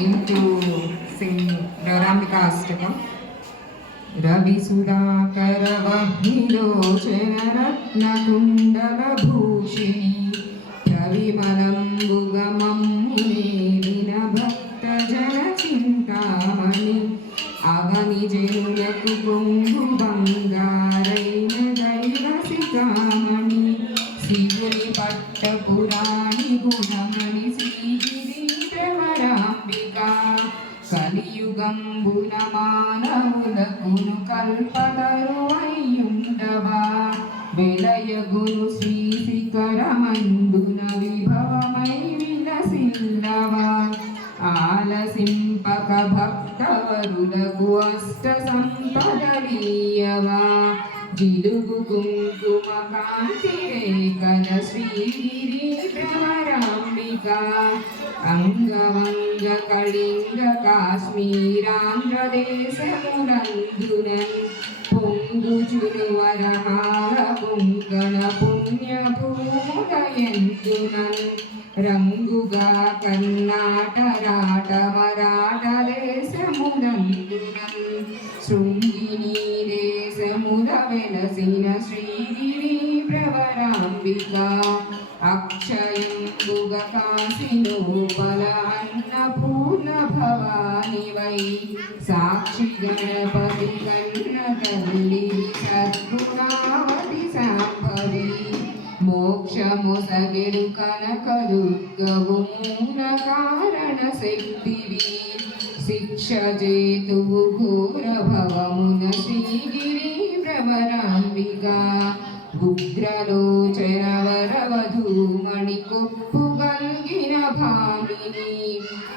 to sing Rambika Astakam. Ravi Sudhakara Vahnilochana Ratna Kundala Bhushini Ravi Malambugamam Munirina Bhakta Jana Chintamani Avani Jenulaku Gungu Bangaraina Daivasikamani Sivuni Patta Purani Gunamani Srigiri Pravarambika కలియుగంబున మానవులకును కల్పతరువైయుండవా వెలయగురు Shri శిఖరమందున విభవమై విలసిల్లవా ఆలసింపక భక్తవరులకు అష్ట సంపదలీయవా జిలుగు కుంకుమ కాంతి రేఖల శ్రీగిరి భ్రమరాంబిక అంగవంగ కళింగ కాశ్మీరాంధ్రదేశమునందునన్ పొంగుచును వరహాల పుంగణ పుణ్య భూములయందునన్ రంగుగా కర్ణాటరాట మరాఠ దేశమునందునన్ శృంగిని దేశముల వెలసిన Srigiri ప్రవరాంబిక అక్షయంబుగ కాశీలోపల Annapurna Bhavani why సాక్షి గణపతి కన్న తల్లి సద్గుణావతి శాంభవి మోక్షమొసగెడు కనకదుర్గవు మూల కారణ శక్తివి శిక్ష చేతువు ఘోర భవమున శ్రీగిరి భ్రమరాంబిక ఉగ్రలోచన వరవధూమణి కొప్పు గల్గిన భామిని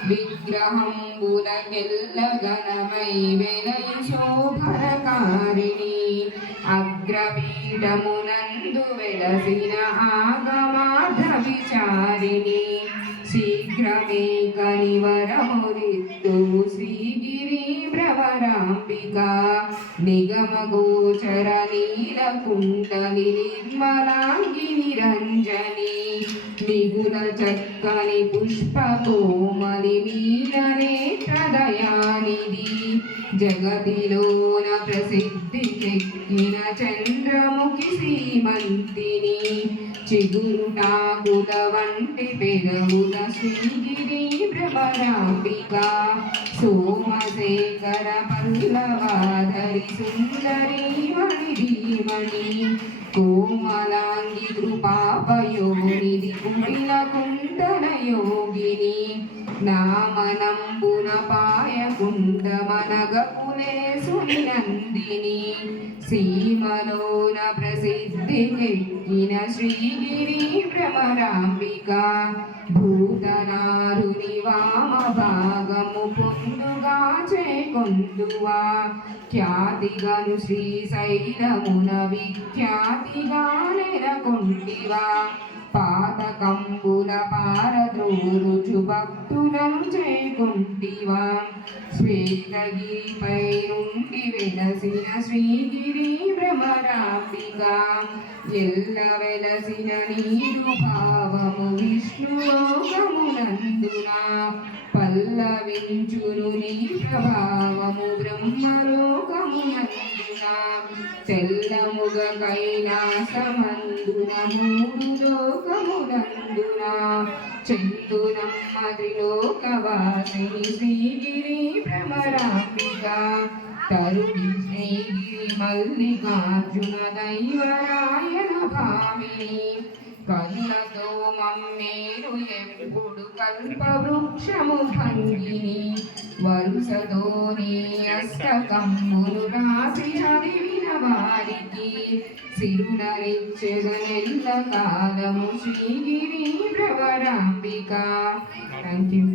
విగ్రహంబులకెల్ల గణమై వెలై శోభరకారిణి అగ్రపీఠమునందు వెలసిన ఆగమార్థ విచారిణి శీఘ్రమే కనివరమురిత్తు శ్రీగిరి భ్రమరాంబిక నిగమగోచర నీలకుండలి నిర్మలాంగి నిరంజని నిగుల చక్కని పుష్పకోమలి మీరనేత్రదయానిధి జగతిలోన ప్రసిద్ధికెక్కిన చంద్రముఖి శ్రీమంతిని చిగురుటాకుల వంటి పెదవుల శ్రీగిరి భ్రమరాంబిక సోమశేఖర పల్లవాధరి సుందరి మణిధీమణి కోమలాంగి కృపాపయోనిధి కుమిల కుండల యోగిని నామనంబున పాయకుండ మనగపులే సునందిని సీమలోన ప్రసిద్ధికెక్కిన శ్రీగిరి భ్రమరాంబిక భూతనారుని వామ భాగము పొందుగా చేకొందువా ఖ్యాతిగను శ్రీశైలమున విఖ్యాతిగా నెలకొంటివా పాతకంబుల పారద్రోరుచు భక్తులను చేకుంటివా శ్వేతగిరిపై నుండి వెలసిన శ్రీగిరి భ్రమరాంబిక ఎల్ల వెలసిన నీరు భావము విష్ణులోకమునందున పల్లవించును నీ ప్రభావము బ్రహ్మలోకమునందున తెల్లముగ కైలాసమందున మూడు లోకమునందున చందునమ్మ త్రిలోకవాసిని శ్రీగిరి భ్రమరాంబిక తరుణి శ్రీగిరి మల్లికార్జున దైవరాయణ భామిని కళ్ళతో మమ్మేరు ఎప్పుడు కల్పవృక్షము భంగిని వరుసతో నీ అష్టకంబులు రాసి చదివిన వారికి సిరునరిచెగనెల్ల కాలము శ్రీగిరి భ్రమరాంబిక. Thank you.